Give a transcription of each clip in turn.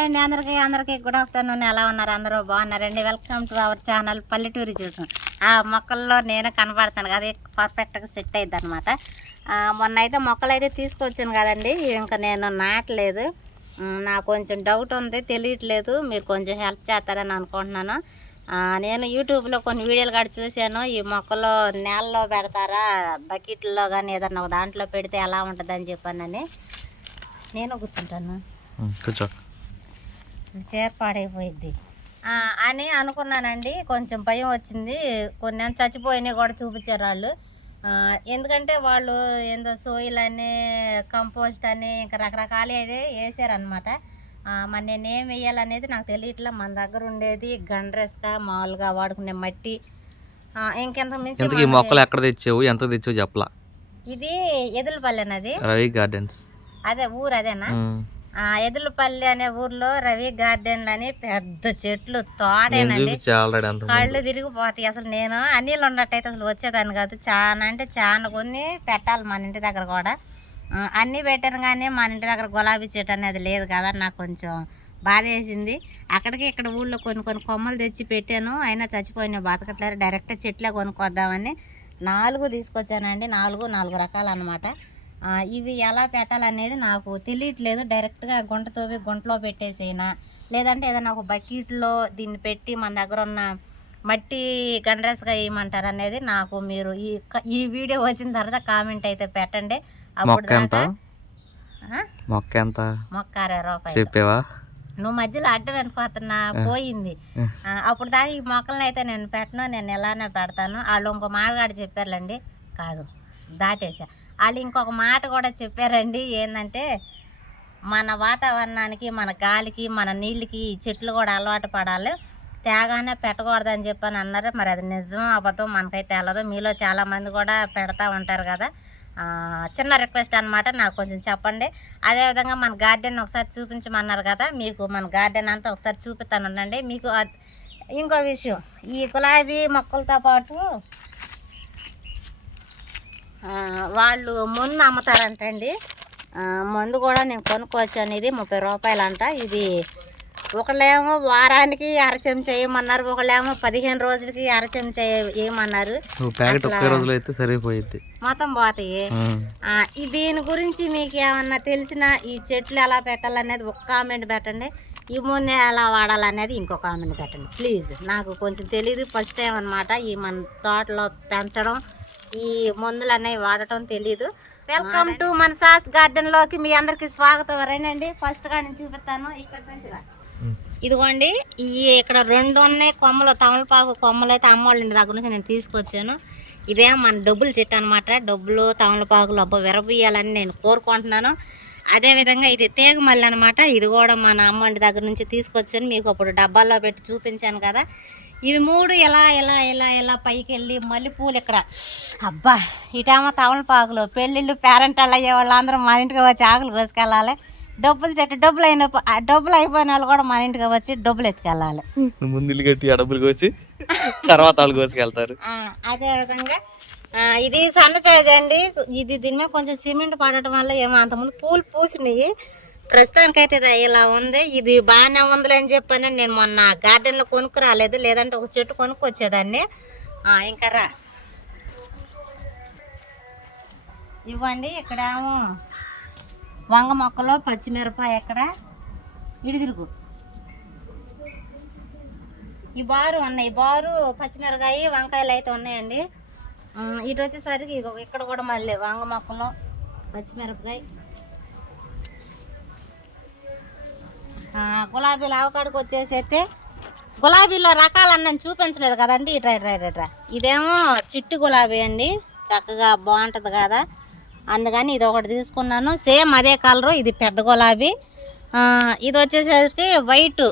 Hi అండి అందరికీ అందరికీ గుడ్ ఆఫ్టర్నూన్ ఎలా ఉన్నారు అందరూ? బాగున్నారండి వెల్కమ్ టు అవర్ ఛానల్ పల్లెటూరి చూసాం ఆ మొక్కల్లో నేను కనబడతాను కదా పర్ఫెక్ట్గా సెట్ అయింది అనమాట మొన్న అయితే మొక్కలు అయితే తీసుకొచ్చాను కదండి ఇంకా నేను నాటలేదు. నాకు కొంచెం డౌట్ ఉంది తెలియట్లేదు. మీరు కొంచెం హెల్ప్ చేస్తారని అనుకుంటున్నాను. నేను యూట్యూబ్లో కొన్ని వీడియోలు కూడా చూశాను. ఈ మొక్కలు నేలలో పెడతారా బకెట్లో కానీ ఏదన్నా ఒక దాంట్లో పెడితే ఎలా ఉంటుందని చెప్పానని. నేను కూర్చుంటాను. కూర్చో. చీర పాడైపోయింది ఆ, అని అనుకున్నానండి. కొంచెం భయం వచ్చింది. కొన్ని చచ్చిపోయినాయి కూడా చూపించారు వాళ్ళు. ఎందుకంటే వాళ్ళు ఏందో సోయిల్ అని కంపోస్ట్ అని ఇంకా రకరకాలు అయితే వేసారనమాట మరి నేను ఏం వేయాలనేది నాకు తెలియట్లే. మన దగ్గర ఉండేది గండ్రెస్గా మామూలుగా వాడుకునే మట్టి. ఇంకెంత మించి మొక్కలు ఎక్కడ తెచ్చావు? ఎంత తెచ్చావు చెప్పలా? ఇది ఎదులపల్లెనది రవి గార్డెన్స్. అదే ఊరు అదేనా? ఎదులపల్లి అనే ఊర్లో రవి గార్డెన్లు అని పెద్ద చెట్లు అంత కళ్ళు తిరిగిపోతాయి. అసలు నేను అన్నిళ్ళు ఉన్నట్టయితే అసలు వచ్చేదాన్ని కాదు. చాలా అంటే చాలా కొన్ని పెట్టాలి మన ఇంటి దగ్గర కూడా. అన్నీ పెట్టాను కానీ మన ఇంటి దగ్గర గులాబీ చెట్టు అనేది లేదు కదా నాకు కొంచెం బాధ వేసింది అక్కడికి ఇక్కడ ఊళ్ళో కొన్ని కొన్ని కొమ్మలు తెచ్చి పెట్టాను. అయినా చచ్చిపోయిన బతకట్లేరు. డైరెక్ట్ చెట్లే కొనుక్కొద్దామని నాలుగు తీసుకొచ్చానండి. నాలుగు నాలుగు రకాలు అనమాట ఇవి ఎలా పెట్టాలనేది నాకు తెలియట్లేదు. డైరెక్ట్గా గుంట తోవి గుంటలో పెట్టేసేనా? లేదంటే ఏదైనా ఒక బకెట్లో దీన్ని పెట్టి మన దగ్గర ఉన్న మట్టి గండ్రస్గా వేయమంటారు అనేది నాకు మీరు ఈ ఈ వీడియో వచ్చిన తర్వాత కామెంట్ అయితే పెట్టండి. అప్పుడు దాకా? మొక్క ఎంత? మొక్క అరవై రూపాయలు. చెప్పావా? నువ్వు మధ్యలో అడ్డం ఎందుకోతున్నా పోయింది. అప్పుడు దాకా ఈ మొక్కలను అయితే నేను పెట్టను నేను ఎలానే పెడతాను. వాళ్ళు ఇంకో మాటగాడు చెప్పారులేండి. కాదు దాటేసా. వాళ్ళు ఇంకొక మాట కూడా చెప్పారండి ఏంటంటే మన వాతావరణానికి మన గాలికి మన నీళ్ళకి ఈ చెట్లు కూడా అలవాటు పడాలి. తేగానే పెట్టకూడదని చెప్పని అన్నారు. మరి అది నిజం అబద్ధం మనకైతే తెలదు. మీలో చాలామంది కూడా పెడతా ఉంటారు కదా. చిన్న రిక్వెస్ట్ అనమాట నాకు కొంచెం చెప్పండి. అదేవిధంగా మన గార్డెన్ ఒకసారి చూపించమన్నారు కదా మీకు మన గార్డెన్ అంతా ఒకసారి చూపిస్తాను ఉండండి. మీకు ఇంకో విషయం ఈ గులాబీ మొక్కలతో పాటు వాళ్ళు ముందు అమ్ముతారంటండి. మందు కూడా నేను కొనుక్కొచ్చాను ఇది ముప్పై రూపాయలు అంట ఇది ఒకళ్ళేమో వారానికి అర చెంచా వేయమన్నారు ఒకళ్ళేమో పదిహేను రోజులకి అర చెంచా వేయమన్నారు. మొత్తం పోతాయి. దీని గురించి మీకు ఏమన్నా తెలిసిన ఈ చెట్లు ఎలా పెట్టాలనేది ఒక కామెంట్ పెట్టండి. ఈ ముందే ఎలా వాడాలనేది ఇంకో కామెంట్ పెట్టండి. ప్లీజ్ నాకు కొంచెం తెలియదు ఫస్ట్ టైం అనమాట ఈ మన తోటలో పెంచడం. ఈ మందులు అనేవి వాడటం తెలియదు వెల్కమ్ టు మన సాస్ గార్డెన్లోకి మీ అందరికి స్వాగతం. రండి ఫస్ట్గా నేను చూపిస్తాను. ఇక్కడ నుంచి. ఇదిగోండి ఈ ఇక్కడ రెండు ఉన్నాయి కొమ్మలు తమలపాకు కొమ్మలు అయితే అమ్మోళ్ళ ఇంటి దగ్గర నుంచి నేను తీసుకొచ్చాను. ఇదేమో మన డబ్బులు చెట్టు అనమాట డబ్బులు తమలపాకులు అబ్బా విరబుయ్యాలని నేను కోరుకుంటున్నాను. అదేవిధంగా ఇది తీగ మల్లి అనమాట ఇది కూడా మన అమ్మ దగ్గర నుంచి తీసుకొచ్చాను. మీకు అప్పుడు డబ్బాల్లో పెట్టి చూపించాను కదా. ఇవి మూడు ఎలా ఎలా ఎలా ఎలా పైకి వెళ్ళి మల్లెపూలు ఇక్కడ. అబ్బా ఇటేమో తమలపాకులు పెళ్ళిళ్ళు పేరెంటాళ్ళు అయ్యే వాళ్ళందరూ మన ఇంటికి వచ్చి ఆకులు కోసుకెళ్ళాలి. డబ్బులు చెట్టు డబ్బులు అయిన డబ్బులు అయిపోయిన వాళ్ళు కూడా మన ఇంటికి వచ్చి డబ్బులు ఎత్తుకెళ్ళాలి. నువ్వు ముందు ఇల్లు కట్టి డబ్బులు కోసి తర్వాత వాళ్ళు కోసుకెళ్తారు. అదే విధంగా ఇది సన్నచేజ అండి. ఇది దీని మీద కొంచెం సిమెంట్ పడటం వల్ల ఏమో అంతకుముందు పూలు పూసినాయి. ప్రస్తుతానికైతే ఇది ఇలా ఉంది. ఇది బాగానే ఉందిలే అని చెప్పాను నేను మొన్న గార్డెన్లో కొనుక్కు రాలేదు లేదంటే ఒక చెట్టు కొనుక్కొచ్చేదాన్ని. ఆ, ఇంకా రా. ఇవ్వండి ఇక్కడ వంగ మొక్కలు పచ్చిమిరపాయ ఎక్కడ? ఇడిదిరుగు ఈ బారు ఉన్నాయి. బారు పచ్చిమిరకాయ వంకాయలు అయితే ఉన్నాయండి. ఇటు వచ్చేసరికి ఇక్కడ కూడా మళ్ళీ వంగ మొక్కలు పచ్చిమిరపకాయ. గులాబీలు ఆవకాడికి వచ్చేసి అయితే గులాబీలో రకాలన్నీ నేను చూపించలేదు కదండి. ఇట్రా ఇట్రా ఇట్రా, ఇదేమో చిట్టు గులాబీ అండి. చక్కగా బాగుంటుంది కదా. అందుకని ఇది ఒకటి తీసుకున్నాను. సేమ్ అదే కలరు ఇది పెద్ద గులాబీ. ఇది వచ్చేసరికి వైట్.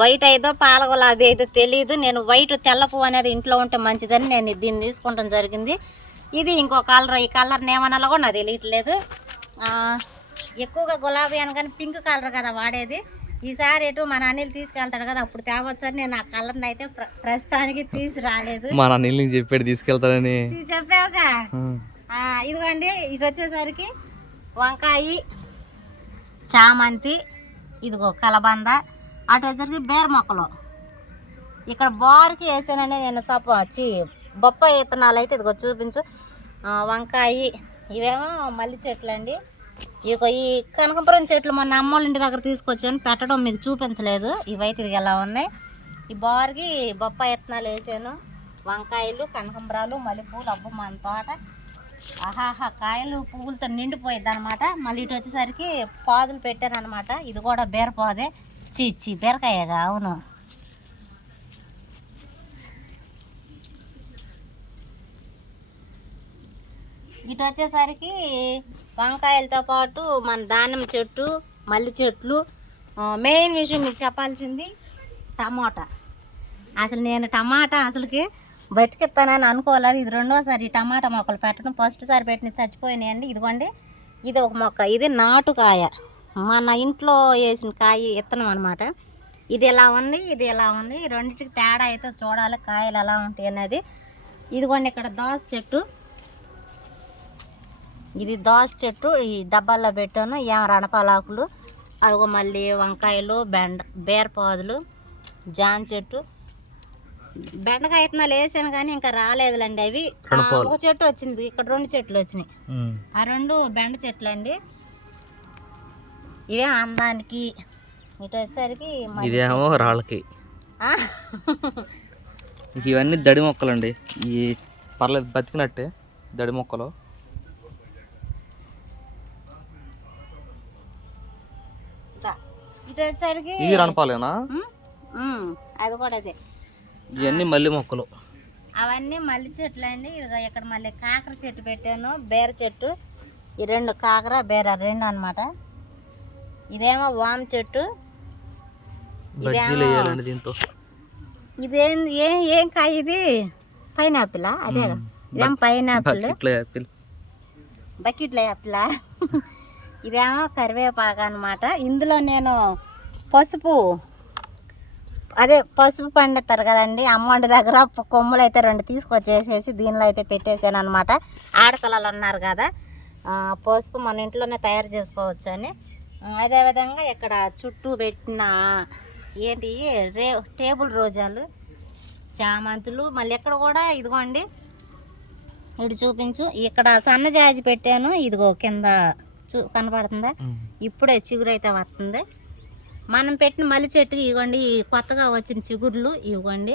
వైట్ అయితే పాల గులాబీ అయితే తెలియదు నేను వైట్ తెల్ల పువ్వు అనేది ఇంట్లో ఉంటే మంచిదని నేను దీన్ని తీసుకుంటాం జరిగింది. ఇది ఇంకో కలర్. ఈ కలర్ ఏమనాలో కూడా నాకు తెలియట్లేదు. ఎక్కువగా గులాబీ అనగానే పింక్ కలర్ కదా వాడేది. ఈసారి ఎటు మన అనిల్ తీసుకెళ్తాడు కదా అప్పుడు తేవచ్చని నేను ఆ కలర్ని అయితే ప్ర ప్రస్తుతానికి తీసి రాలేదు మా నాన్న ఇల్లు నీకు చెప్పాడు తీసుకెళ్తారని ఇది చెప్పావుగా? ఇదిగోండి ఇది వచ్చేసరికి వంకాయ చామంతి ఇదిగో కలబంద అటు వచ్చరికి బేర మొక్కలు. ఇక్కడ బోర్కి వేసానండి నేను సప చి బొప్పాయి విత్తనాలు అయితే ఇదిగో చూపించు. వంకాయ ఇవేమో మల్లి చెట్లు అండి ఇక ఈ కనకపురం చెట్లు మొన్న అమ్మోళ్ళ ఇంటి దగ్గర తీసుకొచ్చాను. పెట్టడం మీకు చూపించలేదు. ఇవైతే ఇది ఎలా ఉన్నాయి. ఈ బోర్కి బొప్పాయి విత్తనాలు వేసాను. వంకాయలు కనకంబరాలు మల్లెపూలు అబ్బు మన తోట. ఆహాహా కాయలు పువ్వులతో నిండిపోయింది అనమాట మళ్ళీ ఇటు వచ్చేసరికి పాదులు పెట్టాను అనమాట ఇది కూడా బీరపాదే. చీచి బీరకాయగా అవును. ఇటు వచ్చేసరికి వంకాయలతో పాటు మన దానిమ్మ చెట్టు మల్లి చెట్లు. మెయిన్ విషయం మీకు చెప్పాల్సింది టమాటా. అసలు నేను టమాటా అసలుకి బతికిస్తానని అనుకోలేదు. ఇది రెండోసారి టమాటా మొక్కలు పెట్టడం. ఫస్ట్ సారి పెట్టిన చచ్చిపోయినాయండి. ఇదిగోండి ఇది ఒక మొక్క. ఇది నాటుకాయ. మన ఇంట్లో వేసిన కాయ ఇత్తనం అనమాట ఇది ఎలా ఉంది? ఇది ఎలా ఉంది? రెండింటికి తేడా అయితే చూడాలి. కాయలు ఎలా ఉంటాయి అనేది. ఇదిగోండి ఇక్కడ దోస చెట్టు. ఇది దోస చెట్టు ఈ డబ్బాల్లో పెట్టాను. ఏం రణపాలాకులు అదిగో మళ్ళీ వంకాయలు బెండ బీరపాదులు జాన్ చెట్టు. బెండకాయ విత్తనాలు వేసాను కానీ ఇంకా రాలేదులండి అవి. ఒక చెట్టు వచ్చింది ఇక్కడ రెండు చెట్లు వచ్చినాయి. ఆ రెండు బెండ చెట్లు అండి ఇవే అందానికి ఇటు వచ్చేసరికి ఇదేమో రాళ్ళకి. ఇవన్నీ దడి మొక్కలండి. ఈ పర్లేదు బతికినట్టే దడి మొక్కలు. ఇటు వచ్చేసరికి ఇది రణపాలేనా? ఉమ్, అది కూడా అదే. ఇవన్నీ మల్లి మొక్కలు. అవన్నీ మల్లి చెట్లు అండి. ఇదిగో ఇక్కడ మళ్ళీ కాకర చెట్టు పెట్టాను బేర చెట్టు. ఈ రెండు కాకర బేర రెండు అన్నమాట. ఇదేమో వామ చెట్టు. బజ్జీలు వేయాలండి దీంతో. ఇదేం ఏం ఏం కాయ ఇది? పైనాపిలా అదే ఇదేం పైనాపిల్? యాపిల్. బకెట్లో యాపిలా? ఇదేమో కరివేపాకు అనమాట ఇందులో నేను పసుపు అదే పసుపు పండిస్తారు కదండి అమ్మోండి దగ్గర కొమ్ములు అయితే రెండు తీసుకొచ్చేసేసి దీనిలో అయితే పెట్టేసాను అనమాట ఆడపిల్లలు ఉన్నారు కదా పసుపు మన ఇంట్లోనే తయారు చేసుకోవచ్చు అని. అదేవిధంగా ఇక్కడ చుట్టూ పెట్టిన ఏంటి రే టేబుల్ రోజాలు చామంతులు మళ్ళీ ఎక్కడ కూడా ఇదిగోండి ఇటు చూపించు. ఇక్కడ సన్నజాజి పెట్టాను ఇదిగో కింద చూ కనపడుతుందా? ఇప్పుడే చిగురు అయితే వస్తుంది. మనం పెట్టిన మల్లి చెట్టుకి ఇవ్వండి ఈ కొత్తగా వచ్చిన చిగుర్లు ఇవ్వండి.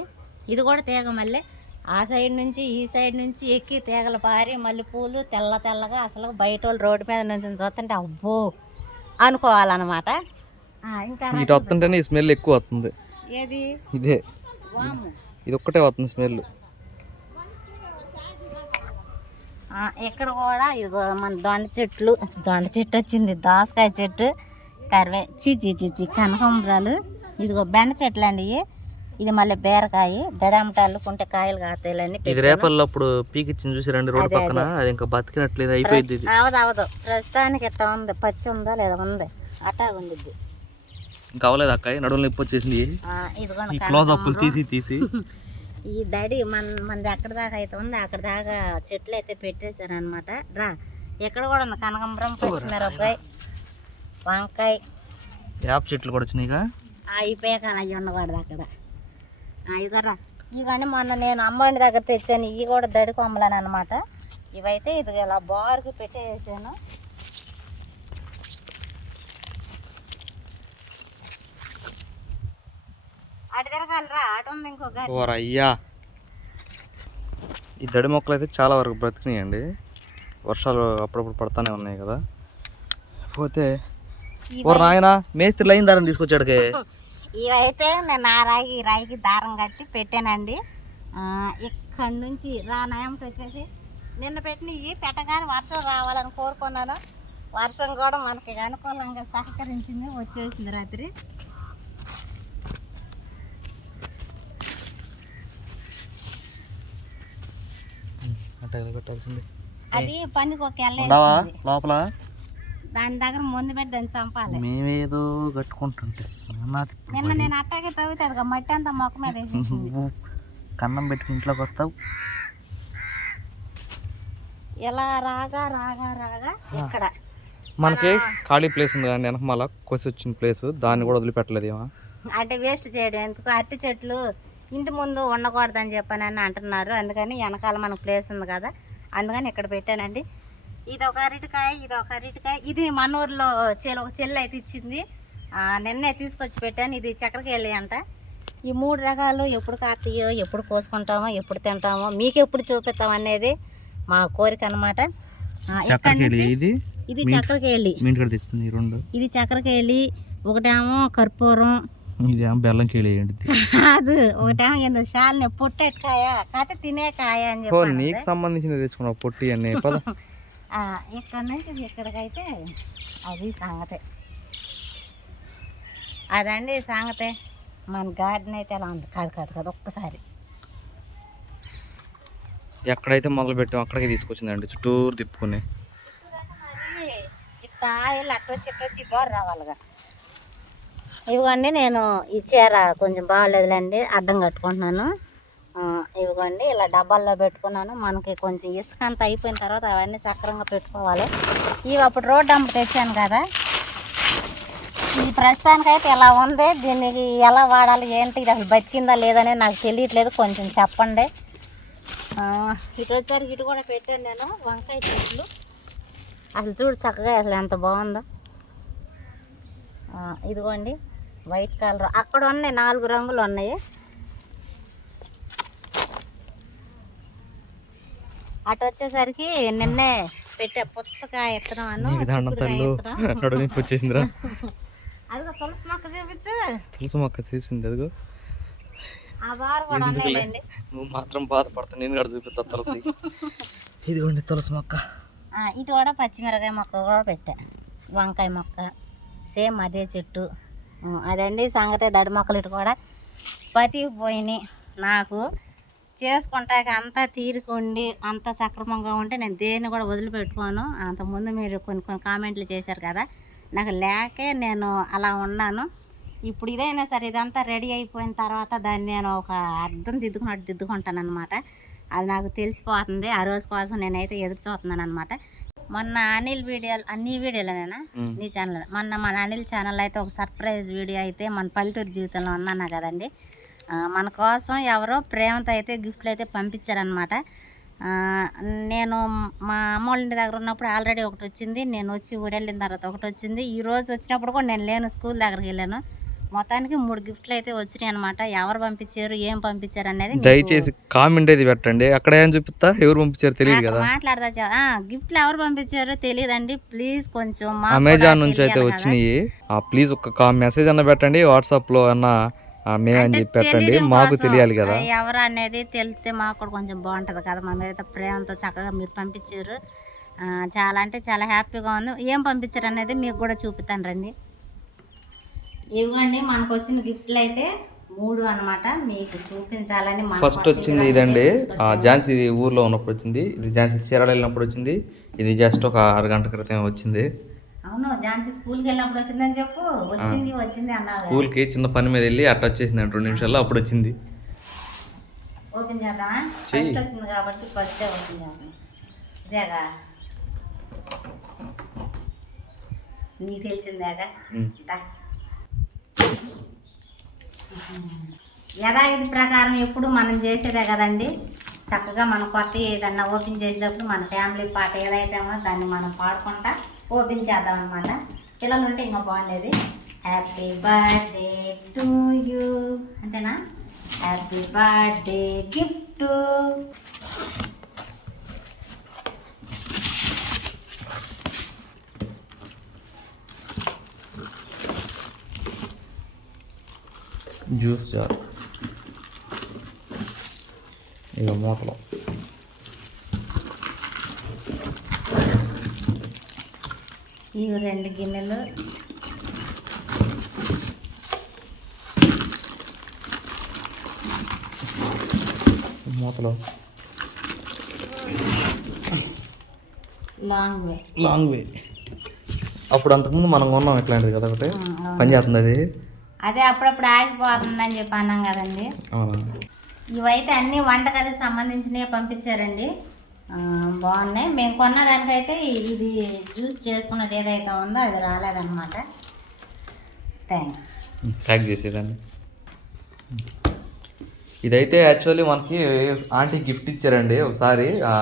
ఇది కూడా తీగ మళ్ళీ ఆ సైడ్ నుంచి ఈ సైడ్ నుంచి ఎక్కి తీగలు పారి మళ్ళీ పూలు తెల్ల తెల్లగా అసలు బయట వాళ్ళు రోడ్డు మీద నుంచి చూస్తుంటే అబ్బో అనుకోవాలన్నమాట. ఇంకా ఇటు వస్తుంటేనే ఈ స్మెల్ ఎక్కువ వస్తుంది. ఏది? ఇదే. ఇది ఒక్కటే వస్తుంది స్మెల్ ఆ, ఇక్కడ కూడా ఇదిగో మన దొండ చెట్లు. దొండ చెట్టు వచ్చింది దోసకాయ చెట్టు కరివే చిచి చిచి కనకాంబరాలు. ఇదిగో బెండ చెట్లు అండి ఇది మళ్ళీ బీరకాయ దడామటాలు కుంటే కాయలు కాతాయిలని ఇది రేపల్లో అప్పుడు పీక్ ఇచ్చింది చూసి రెండు రోడ్డు పక్కన అది ఇంకా బతికినట్లేదు అయిపోయింది ఇది. అవదు అవదు. ప్రస్తుతానికి ఇట్లా ఉంది? పచ్చి ఉందా లేదా ఉంది? అట్టా ఉండిద్ది. ఇంకా అవ్వలేదు అక్క నడువులు నొప్పి వచ్చేసింది. క్లోజ్ అప్పులు తీసి తీసి. ఈ దడి మన మనది ఎక్కడ దాకా అయితే ఉంది. అక్కడ దాకా చెట్లు అయితే పెట్టేశారు అనమాట రా ఎక్కడ కూడా ఉంది? కనకాంబరం పచ్చిమిరపకాయ వంకాయ. యాప్ చెట్లు కూడా వచ్చినాయిగా? అయిపోయాక అవి ఉండకూడదు అక్కడ. ఇదిగోరా ఇవన్నీ మొన్న నేను అమ్మాయి దగ్గర తెచ్చాను. ఇవి కూడా దడి కొమ్మలని అనమాట ఇవైతే ఇది ఇలా బారుకి పెట్టేసాను. అటు తిరగాలిరా అటు ఉంది ఇంకో గరి ఓర అయ్యా ఈ దడి మొక్కలు అయితే చాలా వరకు బ్రతికినాయండి. వర్షాలు అప్పుడప్పుడు పడతానే ఉన్నాయి కదా. పోతే ఓర నాయన మేస్త్రి లైన్ దారం తీసుకొచ్చాడుకే. ఇవైతే నేను ఆ రాయికి ఈ రాయికి దారం కట్టి పెట్టానండి. ఇక్కడి నుంచి రా నయంటి వచ్చేసి. నిన్న పెట్టిన ఇవి పెట్టగానే వర్షం రావాలని కోరుకున్నాను. వర్షం కూడా మనకి అనుకూలంగా సహకరించింది వచ్చేసింది రాత్రి అట్లా పెట్టాల్సింది అది పనికి ఒక ఉండవా లోపల? దాని దగ్గర ముందు పెట్టి దాన్ని చంపాలి. మేమేదో కట్టుకుంటుంటే. నిన్న నేను అట్టాగే తవ్వితే అది మట్టి అంతా మొక్క మీద కన్నం పెట్టుకుని ఇంట్లోకి వస్తావు? ఇలా రాగా రాగా రాగా ఇక్కడ. మనకి ఖాళీ ప్లేస్ ఉంది కానీ వెనక మళ్ళీ కొసి వచ్చిన ప్లేస్. దాన్ని కూడా వదిలిపెట్టలేదు ఏమో అంటే వేస్ట్ చేయడం ఎందుకు? అరటి చెట్లు ఇంటి ముందు ఉండకూడదని చెప్పానని అంటున్నారు. అందుకని వెనకాల మనకు ప్లేస్ ఉంది కదా. అందుకని ఇక్కడ పెట్టానండి. ఇది ఒక అరటికాయ ఇది ఒక అరటికాయ. ఇది మన ఊర్లో చెల్లి ఒక చెల్లి అయితే ఇచ్చింది. నిన్నే తీసుకొచ్చి పెట్టాను. ఇది చక్కెరకేళి అంట. ఈ మూడు రకాలు ఎప్పుడు కాస్తాయో ఎప్పుడు కోసుకుంటామో ఎప్పుడు తింటామో మీకు ఎప్పుడు చూపిస్తాం అనేది మా కోరిక అనమాట ఇది? చక్కెరకేళి ఇది చక్కెరకేళి ఒకటేమో కర్పూరం ఇది బెల్లం కేళి కాదు ఒకటేమో ఏందో షాల్ని పుట్టెట్కాయ కాకపోతే తినే కాయ అని ఓ చెప్పాను నీకు సంబంధించింది తెచ్చుకున్నావు పొట్టి అన్ని పద. ఆ, ఇక్కడ నుంచి ఇక్కడికైతే అది సంగతే. అదండి సంగతే. మన గార్డెన్ అయితే ఎలా ఉంది? కాదు కాదు కాదు ఒక్కసారి. ఎక్కడైతే మొదలు పెట్టాం అక్కడికి తీసుకొచ్చిందండి చుట్టూరు తిప్పుకుని. ఇట్లా ఇలా అటు వచ్చి ఇటు వచ్చి బోర్ రావాలిగా. ఇవ్వండి నేను ఈ చీర కొంచెం బాగాలేదులేండి అడ్డం కట్టుకుంటున్నాను. ఇవ్వండి ఇలా డబ్బాల్లో పెట్టుకున్నాను. మనకి కొంచెం ఇసుక అంత అయిపోయిన తర్వాత అవన్నీ చక్రంగా పెట్టుకోవాలి. ఇవి అప్పుడు రోడ్డు అమ్మ తెచ్చాను కదా. ఈ ప్రస్తుతానికైతే ఇలా ఉంది దీనికి ఎలా వాడాలి ఏంటి ఇది అసలు బతికిందా లేదనే నాకు తెలియట్లేదు. కొంచెం చెప్పండి. ఇటు వచ్చేసరికి ఇటు కూడా పెట్టాను నేను వంకాయ చెట్లు. అసలు చూడు చక్కగా అసలు ఎంత బాగుందో. ఇదిగోండి. White colour. అక్కడ ఉన్నాయి నాలుగు రంగులు ఉన్నాయి. అటు వచ్చేసరికి నిన్నే పెట్టే పుచ్చకాయ ఎత్తనాను వచ్చేసిందిరా అదిగో తులసి మొక్క చూపించు. తులసి మొక్క తీసింది అదిగో. ఆ బారు కూడా ఉన్నాయిలేండి. నువ్వు మాత్రం బాధపడతా నేను కూడా చూపిస్తా తులసి. ఇదిగోండి తులసి మొక్క. ఇటు కూడా పచ్చిమిరకాయ మొక్క కూడా పెట్టా. వంకాయ మొక్క సేమ్ అదే చెట్టు. అదండి సంగతే దడి మొక్కలు ఇటు కూడా పతికిపోయినాయి. నాకు చేసుకుంటాక అంతా తీరుకుండి అంత సక్రమంగా ఉంటే నేను దేన్ని కూడా వదిలిపెట్టుకోను. అంతకుముందు మీరు కొన్ని కొన్ని కామెంట్లు చేశారు కదా నాకు లేకే నేను అలా ఉన్నాను. ఇప్పుడు ఇదైనా సరే ఇదంతా రెడీ అయిపోయిన తర్వాత దాన్ని నేను ఒక అర్థం దిద్దుకున్నట్టు దిద్దుకుంటాను అనమాట అది నాకు తెలిసిపోతుంది. ఆ రోజు కోసం నేనైతే ఎదురు చూస్తున్నాను అనమాట మొన్న అనిల్ వీడియోలు అన్ని వీడియోలోనేనా? మ్. నీ ఛానల్ మొన్న మన అనిల్ ఛానల్ అయితే ఒక సర్ప్రైజ్ వీడియో అయితే మన పల్లెటూరు జీవితంలో ఉన్నాను కదండి. మన కోసం ఎవరో ప్రేమతో అయితే గిఫ్ట్లు అయితే పంపించారనమాట నేను మా అమ్మ ఇంటి దగ్గర ఉన్నప్పుడు ఆల్రెడీ ఒకటి వచ్చింది. నేను వచ్చి ఊరు వెళ్ళిన తర్వాత ఒకటి వచ్చింది. ఈ రోజు వచ్చినప్పుడు కూడా నేను లేను స్కూల్ దగ్గరికి వెళ్ళాను. మొత్తానికి మూడు గిఫ్ట్లు అయితే వచ్చినాయి అనమాట ఎవరు పంపించారు ఏం పంపించారు అనేది దయచేసి కామెంట్ అయితే పెట్టండి. అక్కడ ఏం చూపిస్తా ఎవరు పంపించారు తెలియదు కదా. మాట్లాడదా గిఫ్ట్లు ఎవరు పంపించారో తెలియదండి. ప్లీజ్ కొంచెం అమెజాన్ నుంచి అయితే. వచ్చినాయి. ప్లీజ్ ఒక మెసేజ్ అన్న పెట్టండి. వాట్సాప్లో అన్న మేమని చెప్పి పెట్టండి. మాకు తెలియాలి కదా. ఎవరు అనేది తెలిస్తే మాకు కూడా కొంచెం బాగుంటుంది కదా. మా మీద ప్రేమతో చక్కగా మీరు పంపించారు. చాలా అంటే చాలా హ్యాపీగా ఉంది. ఏం పంపించారు అనేది మీకు కూడా చూపిస్తాను రండి. ఇవ్వండి మనకు వచ్చిన గిఫ్ట్లు అయితే మూడు అన్నమాట. మీకు చూపించాలని ఫస్ట్ వచ్చింది ఇదండి. ఆ, ఝాన్సీ ఊర్లో ఉన్నప్పుడు వచ్చింది. ఇది ఝాన్సీ చీరాల వెళ్ళినప్పుడు వచ్చింది. ఇది జస్ట్ ఒక అరగంట క్రితం వచ్చింది. అవును ఝాన్సీ స్కూల్కి వెళ్ళినప్పుడు వచ్చిందని చెప్పు. వచ్చింది వచ్చింది అన్నారు స్కూల్కి చిన్న పని మీద వెళ్ళి అట్ట వచ్చేసింది రెండు నిమిషాల్లో అప్పుడు వచ్చింది. ఓపెన్ చేద్దామా. ఫస్ట్ వచ్చింది కాబట్టి ఫస్ట్ ఓపెన్ చేద్దాం. ఇదేగా నీకు తెలిసిందేగా. యథావిధి ప్రకారం ఎప్పుడు మనం చేసేదే కదండి. చక్కగా మనం కొత్త ఏదన్నా ఓపెన్ చేసేటప్పుడు మన ఫ్యామిలీ పాట ఏదైతే ఉందో దాన్ని మనం పాడుకుంటా ఓపెన్ చేద్దాం అనమాట పిల్లలు ఉంటే ఇంకా బాగుండేది. హ్యాపీ బర్త్డే టు యూ అంతేనా? Happy birthday gift juice jar. ఇక మూతలో. ఇవి రెండు గిన్నెలు. మూతలో. Long way. Long way. అప్పుడు అంతకుముందు మనం కొన్నాం ఇట్లాంటిది కదా ఒకటి. పని చేస్తుంది అది. అదే అప్పుడప్పుడు ఆగిపోతుందని చెప్పి అన్నాం కదండి. ఇవైతే అన్ని వంటగదికి సంబంధించినవి పంపించారండి. బాగున్నాయి. మేము కొన్న దానికైతే ఇది జ్యూస్ చేసుకున్నది ఏదైతే ఉందో అది రాలేదన్నమాట. థ్యాంక్స్ ప్యాక్ చేసేదాన్ని. ఇదైతే యాక్చువల్లీ మనకి ఆంటీ గిఫ్ట్ ఇచ్చారండి. ఒకసారి ఆ,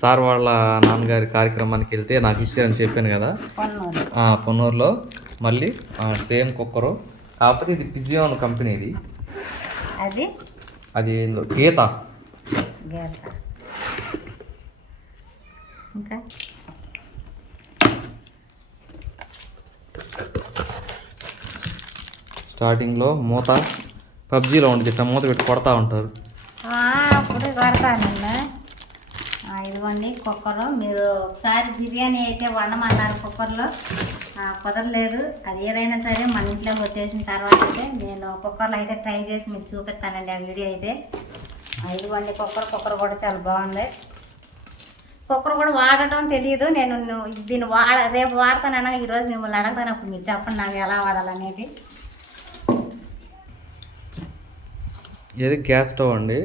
సార్ వాళ్ళ నాన్నగారి కార్యక్రమానికి వెళ్తే నాకు ఇచ్చారని చెప్పాను కదా. పొన్నూరులో. మళ్ళీ సేమ్ కుక్కరు. కాకపోతే ఇది పిజియోన్ కంపెనీ ఇది. అది? అది ఏందో గీత. గీత. ఇంకా? స్టార్టింగ్లో మూత పబ్జీలో ఉంటుంది ఇట్లా మూత పెట్టి కొడతా ఉంటారు. ఆ, ఇదిగోండి కుక్కరు. మీరు ఒకసారి బిర్యానీ అయితే వండమన్నారు కుక్కర్లో. కుదరలేదు. అది ఏదైనా సరే మన ఇంట్లోకి వచ్చేసిన తర్వాత అయితే నేను కుక్కర్లో అయితే ట్రై చేసి మీకు చూపిస్తానండి ఆ వీడియో అయితే. ఇదిగోండి కుక్కర్. కుక్కర్ కూడా చాలా బాగుంది. కుక్కర్ కూడా వాడటం తెలియదు నేను దీన్ని వాడ రేపు వాడతాను అనగా ఈరోజు మిమ్మల్ని అడగతాను. అప్పుడు మీరు చెప్పండి నాకు ఎలా వాడాలనేది. ఇది గ్యాస్ స్టవ్ అండి.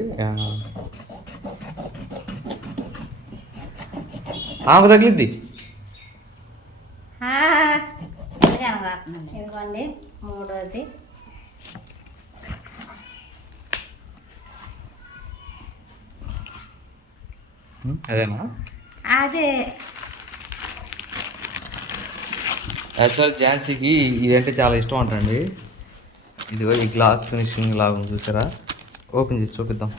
ఆమె తగిలిద్ది. ఇదిగోండి మూడోది. అదేనా? అదే. యాక్చువల్ ఝాన్సీకి ఇదంటే చాలా ఇష్టం అంటండి. ఇదిగో ఈ గ్లాస్ ఫినిషింగ్ లాగా చూసారా? ఓపెన్ చేసి చూపిద్దాం.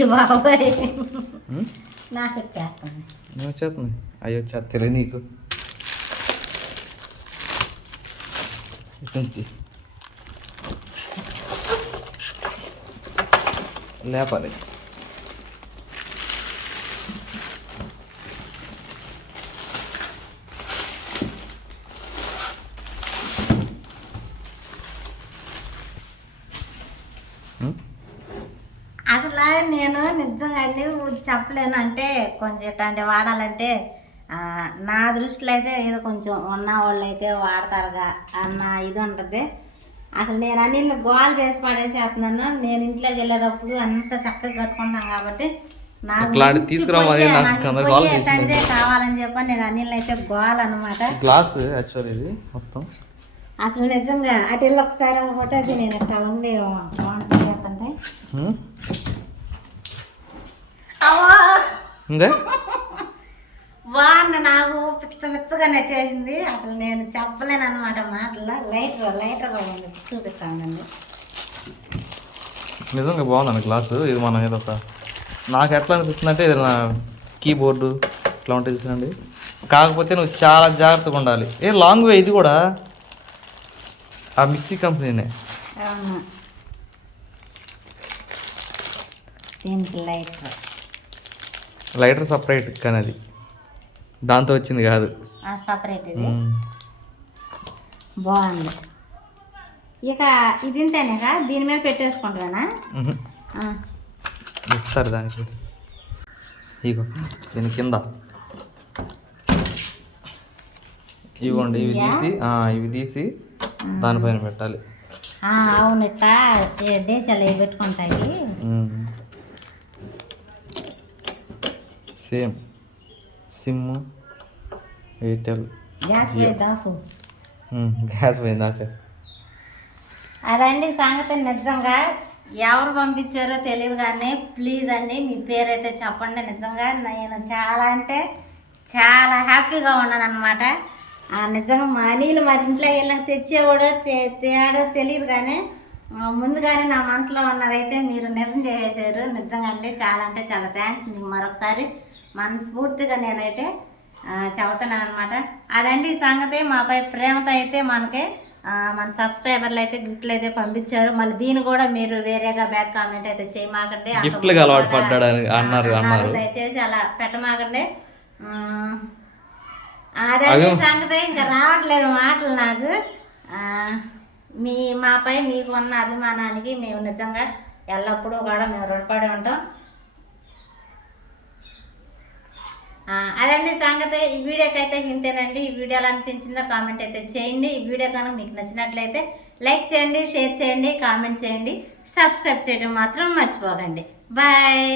అయ్య బాబాయ్? నాకు వచ్చేస్తాను నేను వచ్చేస్తుంది. అయ్యో వచ్చేస్తలే నీకు. లేపాలి ఉం? అసలు నేను నిజంగా అండి చెప్పలేను అంటే కొంచెం ఇట్లాంటి వాడాలంటే నా దృష్టిలో అయితే ఏదో కొంచెం ఉన్న వాళ్ళు అయితే వాడతారుగా అన్న ఇది ఉంటుంది. అసలు నేను అన్ని గోల్ చేసి పడేసేస్తున్నాను నేను ఇంట్లోకి వెళ్ళేటప్పుడు అంత చక్కగా కట్టుకుంటాను కాబట్టి నాకు. ఎట్లాంటిదే కావాలని చెప్పి నేను అన్నిళ్ళు అయితే గోల్ అనమాట గ్లాస్ యాక్చువల్ ఇది మొత్తం. అసలు నిజంగా అటు ఒకసారి ఒక ఫోటో అది నేను అట్లా ఉండి బాగుంటుంది? అవా ఉందే బాగుంది నాకు పిచ్చ పిచ్చగా నచ్చేసింది అసలు నేను చెప్పలేను అనమాట మాటల్లో. లైటర్ లైటర్ పడింది చూపిస్తానండి. నిజంగా బాగుందండి గ్లాసు ఇది మన ఏదో ఒక నాకు ఎట్లా అనిపిస్తుంది అంటే ఇది నా కీబోర్డు ఇట్లా ఉంటుంది చూడండి కాకపోతే నువ్వు చాలా జాగ్రత్తగా ఉండాలి. ఏ లాంగ్ వే ఇది కూడా. ఆ మిక్సీ కంపెనీనే. దీనికి లైటర్? లైటర్ సపరేట్ కానీ అది. దాంతో వచ్చింది కాదు. సపరేట్ ఇది. బాగుంది. ఇక ఇది ఇంతేనేగా దీని మీద పెట్టేసుకుంటానా ఇస్తారు దానికి. ఇగో దీని కింద. ఇవ్వండి ఇవి తీసి ఇవి తీసి దానిపైన పెట్టాలి. అవును ఇట్లా దేశాలు పెట్టుకుంటాయి. సేమ్. సిమ్ ఎయిర్టెల్ గ్యాస్ పోయి దాపు గ్యాస్ పోయింది దాకా అదండి సంగతి నిజంగా ఎవరు పంపించారో తెలియదు కానీ ప్లీజ్ అండి మీ పేరైతే చెప్పండి నిజంగా. నేను చాలా అంటే చాలా హ్యాపీగా ఉన్నాను అనమాట నిజంగా మా అనిల్ మరి ఇంట్లో వెళ్ళాక తెచ్చేవాడో తే తేడో తెలియదు కానీ ముందుగానే నా మనసులో ఉన్నదైతే మీరు నిజం చేసేసారు నిజంగా అండి చాలా అంటే చాలా థ్యాంక్స్ మీకు మరొకసారి మనస్ఫూర్తిగా నేనైతే ఆ, చెబుతున్నాను అనమాట అదండి సంగతి మాపై ప్రేమతో అయితే మనకి మన సబ్స్క్రైబర్లు అయితే గిఫ్ట్లు అయితే పంపించారు. మళ్ళీ దీన్ని కూడా మీరు వేరేగా బ్యాడ్ కామెంట్ అయితే చేయమాకండి. అంత గిఫ్ట్లుగా అలవాటు పడ్డాడు అన్నారు అన్నారు. దయచేసి అలా పెట్టమాకండి. అదే సంగతి ఇంకా రావట్లేదు మాటలు నాకు. మీ మాపై మీకు ఉన్న అభిమానానికి మేము నిజంగా ఎల్లప్పుడూ కూడా మేము రుణపడి ఉంటాం ఆ, అదండి సంగతి. ఈ వీడియోకి అయితే ఇంతేనండి. ఈ వీడియో ఎలా అనిపించిందో కామెంట్ అయితే చేయండి. ఈ వీడియో కనుక మీకు నచ్చినట్లయితే లైక్ చేయండి షేర్ చేయండి కామెంట్ చేయండి. సబ్స్క్రైబ్ చేయడం మాత్రం మర్చిపోకండి. బాయ్.